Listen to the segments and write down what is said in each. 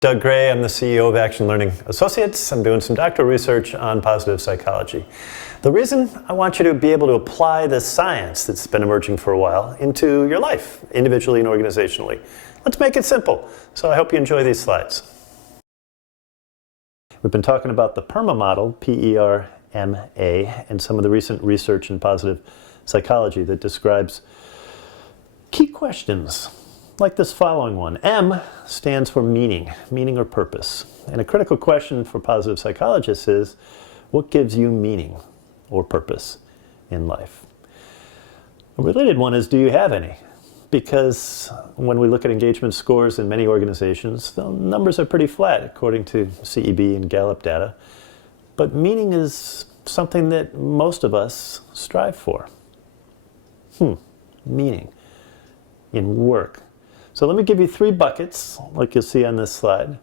Doug Gray, I'm the CEO of Action Learning Associates. I'm doing some doctoral research on positive psychology. The reason I want you to be able to apply the science that's been emerging for a while into your life, individually and organizationally. Let's make it simple. So I hope you enjoy these slides. We've been talking about the PERMA model, P-E-R-M-A, and some of the recent research in positive psychology that describes key questions like this following one. M stands for meaning or purpose. And a critical question for positive psychologists is, what gives you meaning or purpose in life? A related one is, do you have any? Because when we look at engagement scores in many organizations, the numbers are pretty flat according to CEB and Gallup data. But meaning is something that most of us strive for. Meaning in work. So let me give you 3 buckets, like you'll see on this slide,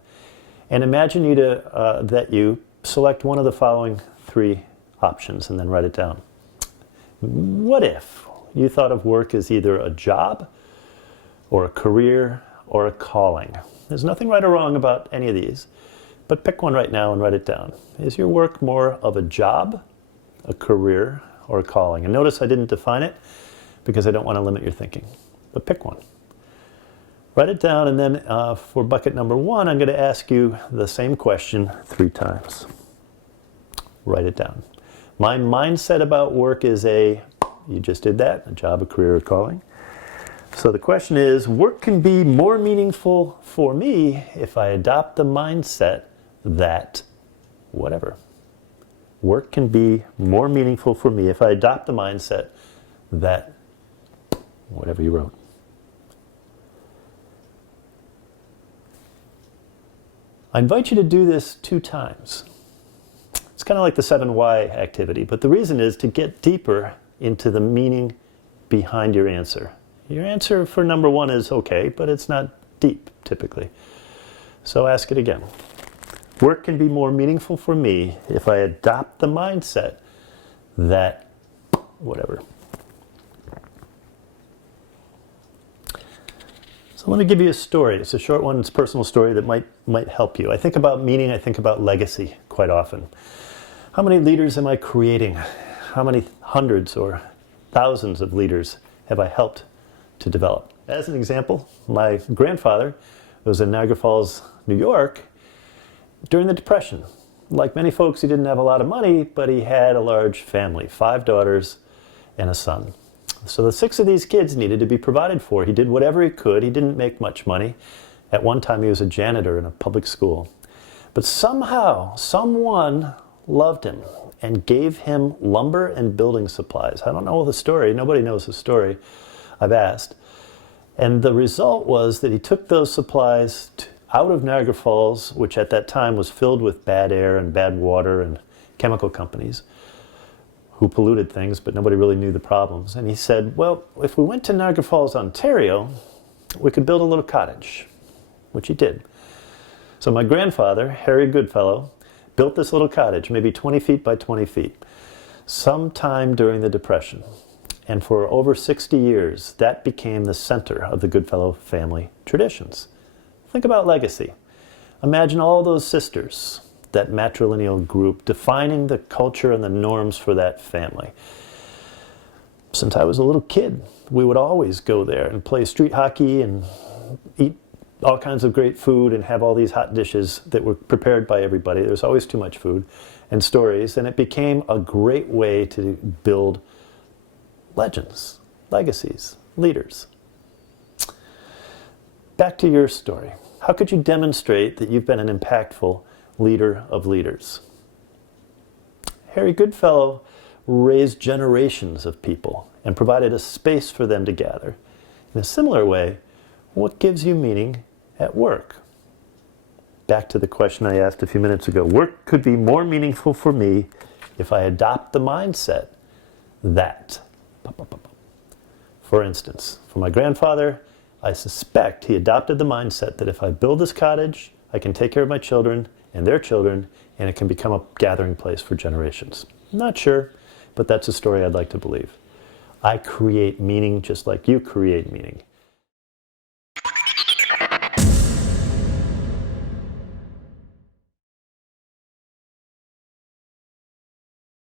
and imagine that you select one of the following 3 options and then write it down. What if you thought of work as either a job or a career or a calling? There's nothing right or wrong about any of these, but pick one right now and write it down. Is your work more of a job, a career, or a calling? And notice I didn't define it because I don't want to limit your thinking, but pick one. Write it down, and then for bucket number 1, I'm going to ask you the same question 3 times. Write it down. My mindset about work is you just did that, a job, a career, or calling. So the question is, work can be more meaningful for me if I adopt the mindset that whatever. Work can be more meaningful for me if I adopt the mindset that whatever you wrote. I invite you to do this 2 times. It's kind of like the 7 why activity, but the reason is to get deeper into the meaning behind your answer. Your answer for number 1 is okay, but it's not deep typically. So ask it again. Work can be more meaningful for me if I adopt the mindset that whatever. So let me give you a story. It's a short one. It's a personal story that might help you. I think about meaning. I think about legacy quite often. How many leaders am I creating? How many hundreds or thousands of leaders have I helped to develop? As an example, my grandfather was in Niagara Falls, New York during the Depression. Like many folks, he didn't have a lot of money, but he had a large family, 5 daughters and a son. So the 6 of these kids needed to be provided for. He did whatever he could. He didn't make much money. At one time, he was a janitor in a public school. But somehow, someone loved him and gave him lumber and building supplies. I don't know the story. Nobody knows the story. I've asked. And the result was that he took those supplies out of Niagara Falls, which at that time was filled with bad air and bad water and chemical companies who polluted things, but nobody really knew the problems. And he said, well, if we went to Niagara Falls, Ontario, we could build a little cottage, which he did. So my grandfather, Harry Goodfellow, built this little cottage, maybe 20 feet by 20 feet, sometime during the Depression. And for over 60 years, that became the center of the Goodfellow family traditions. Think about legacy. Imagine all those sisters, that matrilineal group, defining the culture and the norms for that family. Since I was a little kid, we would always go there and play street hockey and eat all kinds of great food and have all these hot dishes that were prepared by everybody. There's always too much food and stories, and it became a great way to build legends, legacies, leaders. Back to your story. How could you demonstrate that you've been an impactful leader of leaders? Harry Goodfellow raised generations of people and provided a space for them to gather. In a similar way, what gives you meaning at work? Back to the question I asked a few minutes ago. Work could be more meaningful for me if I adopt the mindset that. For instance, for my grandfather, I suspect he adopted the mindset that if I build this cottage, I can take care of my children and their children, and it can become a gathering place for generations. Not sure, but that's a story I'd like to believe. I create meaning just like you create meaning.